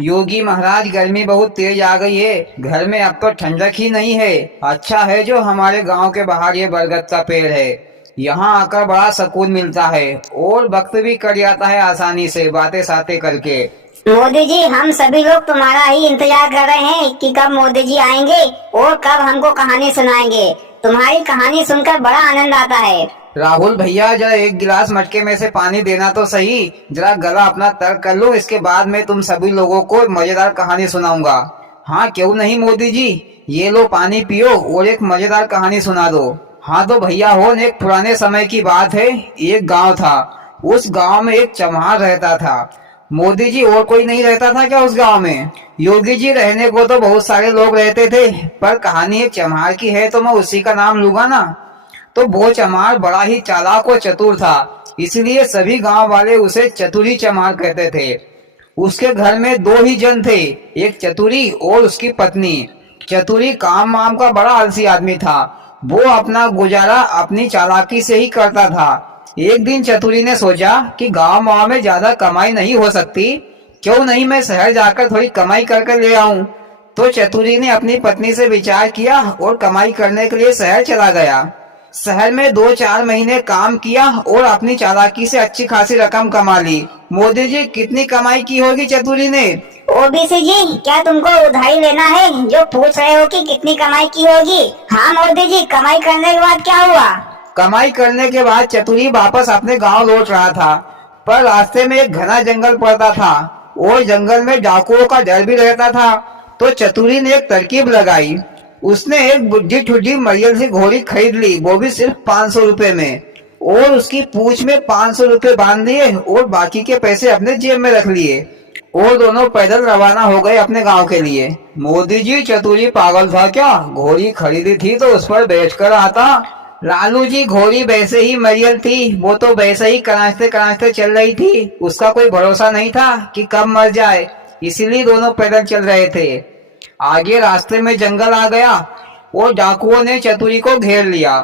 योगी महाराज, गर्मी बहुत तेज आ गई है। घर में अब तो ठंडक ही नहीं है। अच्छा है जो हमारे गांव के बाहर ये बरगद का पेड़ है। यहाँ आकर बड़ा सुकून मिलता है और वक्त भी कट जाता है आसानी से बातें सातें करके। मोदी जी, हम सभी लोग तुम्हारा ही इंतजार कर रहे हैं कि कब मोदी जी आएंगे और कब हमको कहानी सुनाएंगे। तुम्हारी कहानी सुनकर बड़ा आनंद आता है। राहुल भैया, जरा एक गिलास मटके में से पानी देना तो सही। जरा गला अपना तर कर लो, इसके बाद मैं तुम सभी लोगों को मजेदार कहानी सुनाऊंगा। हाँ क्यों नहीं मोदी जी, ये लो पानी पियो और एक मजेदार कहानी सुना दो। हाँ तो भैया हो, एक पुराने समय की बात है। एक गांव था। उस गांव में एक चमार रहता था। मोदी जी, और कोई नहीं रहता था क्या उस गांव में? योगी जी, रहने को तो बहुत सारे लोग रहते थे, पर कहानी एक चमार की है तो मैं उसी का नाम लूंगा ना। तो वो चमार बड़ा ही चालाक और चतुर था, इसलिए सभी गांव वाले उसे चतुरी चमार कहते थे। उसके घर में दो ही जन थे, एक चतुरी और उसकी पत्नी। चतुरी काम वाम का बड़ा आलसी आदमी था। वो अपना गुजारा अपनी चालाकी से ही करता था। एक दिन चतुरी ने सोचा कि गांव में ज्यादा कमाई नहीं हो सकती, क्यों नहीं मैं शहर जाकर थोड़ी कमाई करके ले आऊं। तो चतुरी ने अपनी पत्नी से विचार किया और कमाई करने के लिए शहर चला गया। शहर में 2-4 महीने काम किया और अपनी चालाकी से अच्छी खासी रकम कमा ली। मोदी जी, कितनी कमाई की होगी चतुरी ने? ओबीसी जी, क्या तुमको उधारी लेना है जो पूछ रहे हो कि कितनी कमाई की होगी? हाँ मोदी जी, कमाई करने के बाद क्या हुआ? कमाई करने के बाद चतुरी वापस अपने गांव लौट रहा था, पर रास्ते में एक घना जंगल पड़ता था और जंगल में डाकुओं का डर भी रहता था। तो चतुरी ने एक तरकीब लगाई। उसने एक बुढ़ी ठुड्डी मरियल सी घोड़ी खरीद ली, वो भी सिर्फ 500 रुपए में, और उसकी पूंछ में 500 रुपए बांध दिए और बाकी के पैसे अपने जेब में रख लिए और दोनों पैदल रवाना हो गए अपने गांव के लिए। मोदी जी, चतुरी पागल था क्या? घोड़ी खरीदी थी तो उस पर बैठ कर आता। लालू जी, घोड़ी वैसे ही मरियल थी, वो तो वैसे ही करांचते करांचते चल रही थी। उसका कोई भरोसा नहीं था कि कब मर जाए, इसीलिए दोनों पैदल चल रहे थे। आगे रास्ते में जंगल आ गया और डाकुओं ने चतुरी को घेर लिया।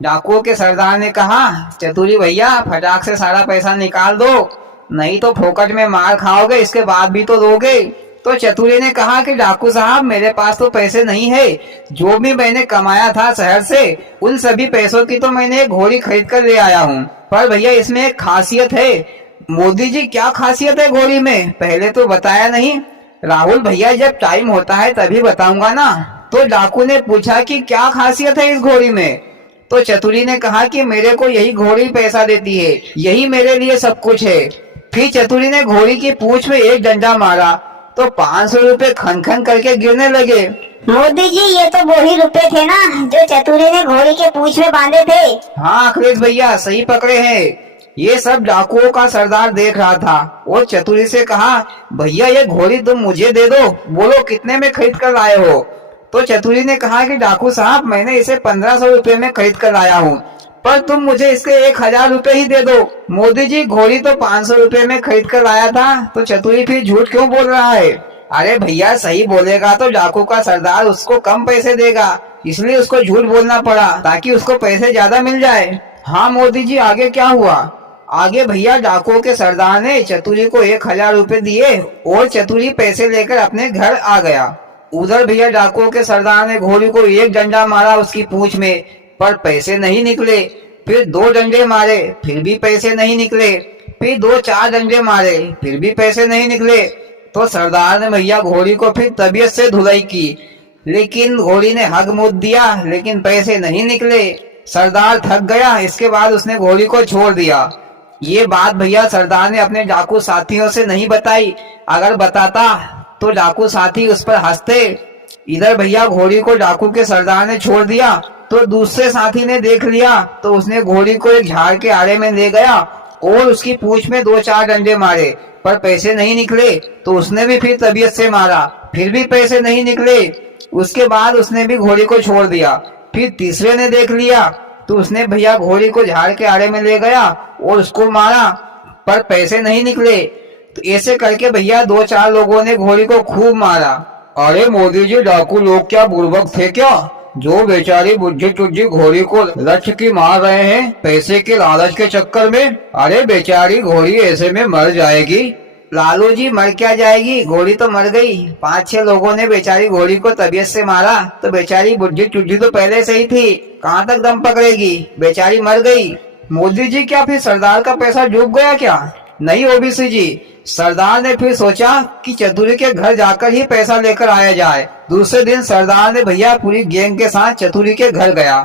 डाकुओं के सरदार ने कहा, चतुरी भैया, फटाक से सारा पैसा निकाल दो, नहीं तो फोकट में मार खाओगे, इसके बाद भी तो दोगे। तो चतुरी ने कहा कि डाकू साहब, मेरे पास तो पैसे नहीं है। जो भी मैंने कमाया था शहर से, उन सभी पैसों की तो मैंने एक घोड़ी खरीद कर ले आया हूँ। पर भैया, इसमें एक खासियत है। मोदी जी, क्या खासियत है घोड़ी में? पहले तो बताया नहीं। राहुल भैया, जब टाइम होता है तभी बताऊंगा ना। तो डाकू ने पूछा कि क्या खासियत है इस घोड़ी में? तो चतुरी ने कहा कि मेरे को यही घोड़ी पैसा देती है, यही मेरे लिए सब कुछ है। फिर चतुरी ने घोड़ी की पूंछ में एक डंडा मारा तो 500 रुपए खन खन करके गिरने लगे। मोदी जी, ये तो वो ही रुपए थे ना जो चतुरी ने घोड़ी के पूंछ में बांधे थे? हाँ अखिलेश भैया, सही पकड़े हैं। ये सब डाकुओं का सरदार देख रहा था और चतुरी से कहा, भैया ये घोड़ी तुम मुझे दे दो, बोलो कितने में खरीद कर लाए हो? तो चतुरी ने कहा कि डाकू साहब, मैंने इसे 1500 रुपए में खरीद कर लाया हूँ, पर तुम मुझे इसके 1000 रुपए ही दे दो। मोदी जी, घोड़ी तो 500 रुपए में खरीद कर लाया था, तो चतुरी फिर झूठ क्यों बोल रहा है? अरे भैया, सही बोलेगा तो डाकू का सरदार उसको कम पैसे देगा, इसलिए उसको झूठ बोलना पड़ा ताकि उसको पैसे ज्यादा मिल जाए। हाँ मोदी जी, आगे क्या हुआ? आगे भैया, डाकुओं के सरदार ने चतुरी को 1000 रुपए दिए और चतुरी पैसे लेकर अपने घर आ गया। उधर भैया, डाकुओं के सरदार ने घोड़ी को एक डंडा मारा उसकी पूंछ में, पर पैसे नहीं निकले। फिर 2 डंडे मारे, फिर भी पैसे नहीं निकले। फिर 2-4 डंडे मारे, फिर भी पैसे नहीं निकले। तो सरदार ने भैया घोड़ी को फिर तबीयत से धुलाई की, लेकिन घोड़ी ने हग मुद दिया, लेकिन पैसे नहीं निकले। सरदार थक गया, इसके बाद उसने घोड़ी को छोड़ दिया। ये बात भैया सरदार ने अपने डाकू साथियों से नहीं बताई, अगर बताता तो डाकू साथी उस पर हंसते। इधर भैया, घोड़ी को डाकू के सरदार ने छोड़ दिया तो दूसरे साथी ने देख लिया, तो उसने घोड़ी को एक झाड़ के आड़े में ले गया और उसकी पूंछ में 2-4 डंडे मारे, पर पैसे नहीं निकले। तो उसने भी फिर तबीयत से मारा, फिर भी पैसे नहीं निकले। उसके बाद उसने भी घोड़ी को छोड़ दिया। फिर तीसरे ने देख लिया, तो उसने भैया घोड़ी को झाड़ के आड़े में ले गया और उसको मारा, पर पैसे नहीं निकले। तो ऐसे करके भैया 2-4 लोगों ने घोड़ी को खूब मारा। अरे मोदी जी, डाकू लोग क्या बुर्बक थे क्या, जो बेचारी बुढ़ी टुड्डी घोड़ी को लठ की मार रहे हैं पैसे के लालच के चक्कर में? अरे बेचारी घोड़ी ऐसे में मर जाएगी। लालू जी मर क्या जाएगी, घोड़ी तो मर गई। 5-6 लोगों ने बेचारी घोड़ी को तबीयत से मारा तो बेचारी बुढ़ी टुड्डी तो पहले से ही थी, कहाँ तक दम पकड़ेगी, बेचारी मर गई। मोदी जी क्या फिर सरदार का पैसा डूब गया क्या? नहीं ओबीसी जी, सरदार ने फिर सोचा कि चतुरी के घर जाकर ही पैसा लेकर आया जाए। दूसरे दिन सरदार ने भैया पूरी गैंग के साथ चतुरी के घर गया।